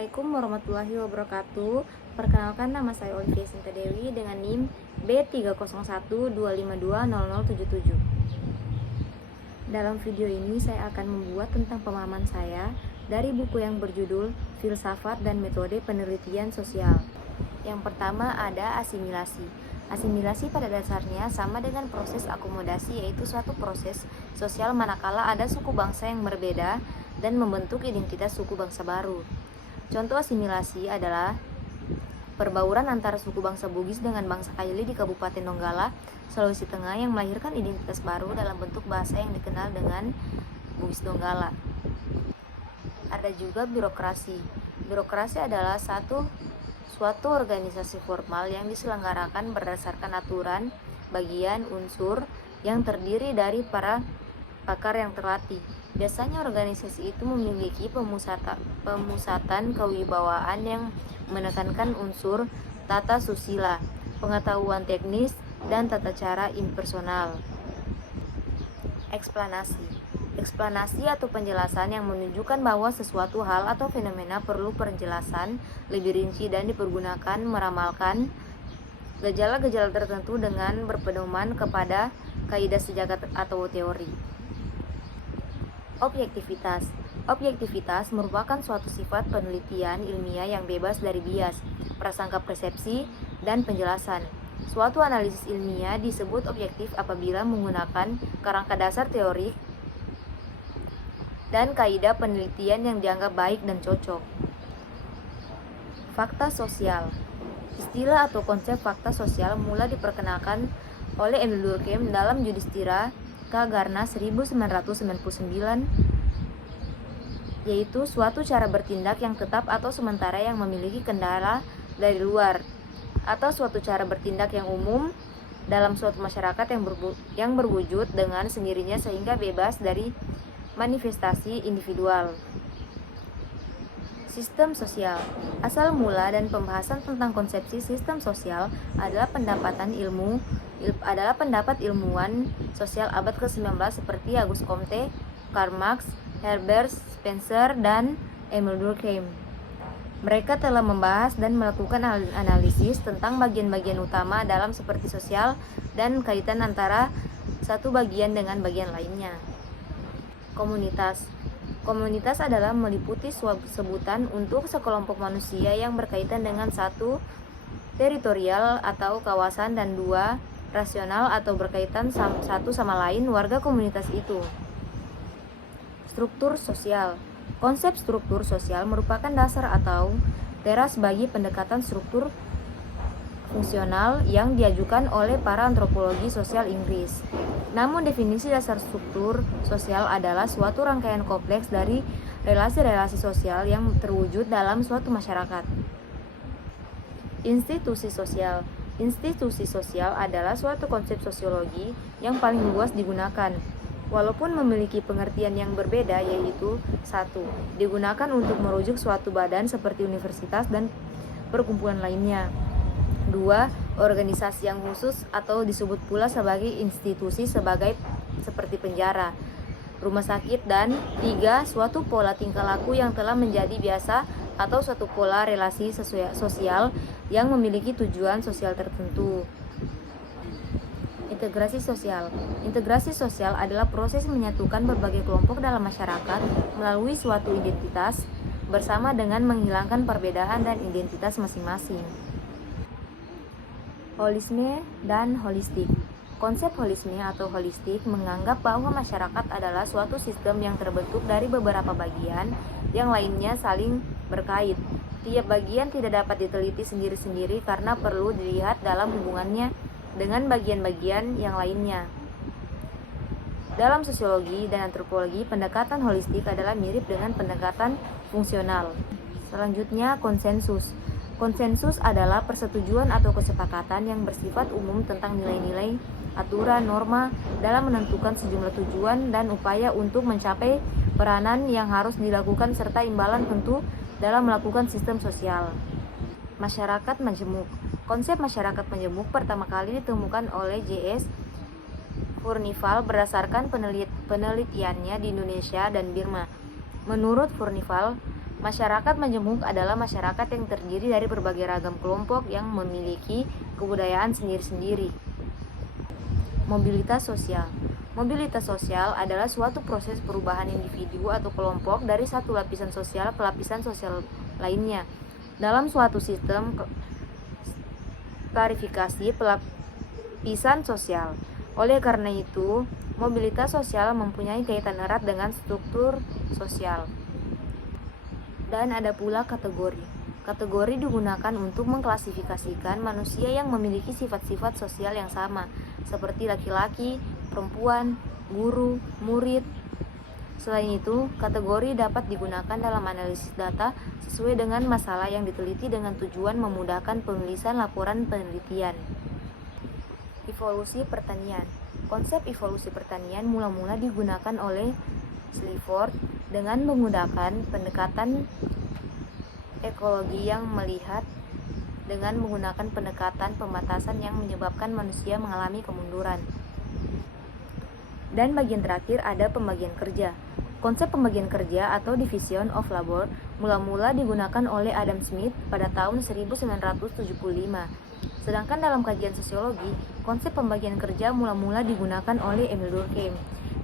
Assalamualaikum warahmatullahi wabarakatuh. Perkenalkan, nama saya Olivia Sinta Dewi dengan NIM B30125200077. Dalam video ini saya akan membuat tentang pemahaman saya dari buku yang berjudul Filsafat dan Metode Penelitian Sosial. Yang pertama ada asimilasi. Asimilasi pada dasarnya sama dengan proses akomodasi, yaitu suatu proses sosial manakala ada suku bangsa yang berbeda dan membentuk identitas suku bangsa baru. Contoh asimilasi adalah perbauran antara suku bangsa Bugis dengan bangsa Kaili di Kabupaten Donggala, Sulawesi Tengah yang melahirkan identitas baru dalam bentuk bahasa yang dikenal dengan Bugis Donggala. Ada juga birokrasi. Birokrasi adalah suatu organisasi formal yang diselenggarakan berdasarkan aturan, bagian, unsur yang terdiri dari para pakar yang terlatih. Biasanya organisasi itu memiliki pemusatan kewibawaan yang menekankan unsur tata susila, pengetahuan teknis, dan tata cara impersonal. Eksplanasi atau penjelasan yang menunjukkan bahwa sesuatu hal atau fenomena perlu penjelasan lebih rinci dan dipergunakan meramalkan gejala-gejala tertentu dengan berpedoman kepada kaidah sejagat atau teori. Objektivitas merupakan suatu sifat penelitian ilmiah yang bebas dari bias, prasangka persepsi, dan penjelasan. Suatu analisis ilmiah disebut objektif apabila menggunakan kerangka dasar teori dan kaidah penelitian yang dianggap baik dan cocok. Fakta sosial. Istilah atau konsep fakta sosial mula diperkenalkan oleh Emil Durkheim dalam Yudhistira Karna 1999, yaitu suatu cara bertindak yang tetap atau sementara yang memiliki kendala dari luar, atau suatu cara bertindak yang umum dalam suatu masyarakat yang berwujud dengan sendirinya sehingga bebas dari manifestasi individual. Sistem sosial. Asal mula dan pembahasan tentang konsepsi sistem sosial adalah pendapat ilmuwan sosial abad ke-19 seperti Auguste Comte, Karl Marx, Herbert Spencer, dan Emil Durkheim. Mereka telah membahas dan melakukan analisis tentang bagian-bagian utama dalam seperti sosial dan kaitan antara satu bagian dengan bagian lainnya. Komunitas adalah meliputi sebutan untuk sekelompok manusia yang berkaitan dengan satu, teritorial atau kawasan, dan dua, rasional atau berkaitan satu sama lain warga komunitas itu. Struktur sosial. Konsep struktur sosial merupakan dasar atau teras bagi pendekatan struktur fungsional yang diajukan oleh para antropologi sosial Inggris. Namun definisi dasar struktur sosial adalah suatu rangkaian kompleks dari relasi-relasi sosial yang terwujud dalam suatu masyarakat. Institusi sosial. Institusi sosial adalah suatu konsep sosiologi yang paling luas digunakan, walaupun memiliki pengertian yang berbeda, yaitu 1. Digunakan untuk merujuk suatu badan seperti universitas dan perkumpulan lainnya. 2. Organisasi yang khusus atau disebut pula sebagai institusi seperti penjara, rumah sakit, dan 3. Suatu pola tingkah laku yang telah menjadi biasa atau suatu pola relasi sosial yang memiliki tujuan sosial tertentu. Integrasi sosial. Integrasi sosial adalah proses menyatukan berbagai kelompok dalam masyarakat melalui suatu identitas bersama dengan menghilangkan perbedaan dan identitas masing-masing. Holisme dan holistik. Konsep holisme atau holistik menganggap bahwa masyarakat adalah suatu sistem yang terbentuk dari beberapa bagian yang lainnya saling berkait. Tiap bagian tidak dapat diteliti sendiri-sendiri karena perlu dilihat dalam hubungannya dengan bagian-bagian yang lainnya. Dalam sosiologi dan antropologi, pendekatan holistik adalah mirip dengan pendekatan fungsional. Selanjutnya, konsensus. Konsensus adalah persetujuan atau kesepakatan yang bersifat umum tentang nilai-nilai, aturan, norma dalam menentukan sejumlah tujuan dan upaya untuk mencapai peranan yang harus dilakukan serta imbalan tentu dalam melakukan sistem sosial. Masyarakat majemuk. Konsep masyarakat majemuk pertama kali ditemukan oleh J.S. Furnival berdasarkan penelitiannya di Indonesia dan Burma. Menurut Furnival, Masyarakat majemuk adalah masyarakat yang terdiri dari berbagai ragam kelompok yang memiliki kebudayaan sendiri-sendiri. Mobilitas sosial. Mobilitas sosial adalah suatu proses perubahan individu atau kelompok dari satu lapisan sosial ke lapisan sosial lainnya dalam suatu sistem klarifikasi pelapisan sosial. Oleh karena itu, mobilitas sosial mempunyai kaitan erat dengan struktur sosial. Dan ada pula kategori. Kategori digunakan untuk mengklasifikasikan manusia yang memiliki sifat-sifat sosial yang sama, seperti laki-laki, perempuan, guru, murid. Selain itu, kategori dapat digunakan dalam analisis data sesuai dengan masalah yang diteliti dengan tujuan memudahkan penulisan laporan penelitian. Evolusi pertanian. Konsep evolusi pertanian mula-mula digunakan oleh Sleaford dengan menggunakan pendekatan ekologi yang melihat dengan menggunakan pendekatan pembatasan yang menyebabkan manusia mengalami kemunduran. Dan bagian terakhir ada pembagian kerja. Konsep pembagian kerja atau division of labor mula-mula digunakan oleh Adam Smith pada tahun 1975. Sedangkan dalam kajian sosiologi, konsep pembagian kerja mula-mula digunakan oleh Emil Durkheim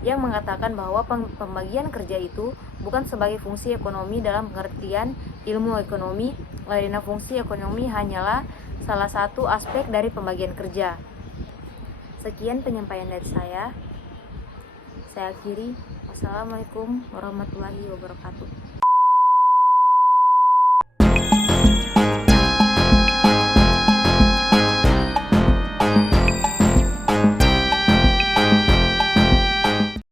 yang mengatakan bahwa pembagian kerja itu bukan sebagai fungsi ekonomi dalam pengertian ilmu ekonomi, lainnya fungsi ekonomi hanyalah salah satu aspek dari pembagian kerja. Sekian penyampaian dari saya akhiri. Wassalamualaikum warahmatullahi wabarakatuh.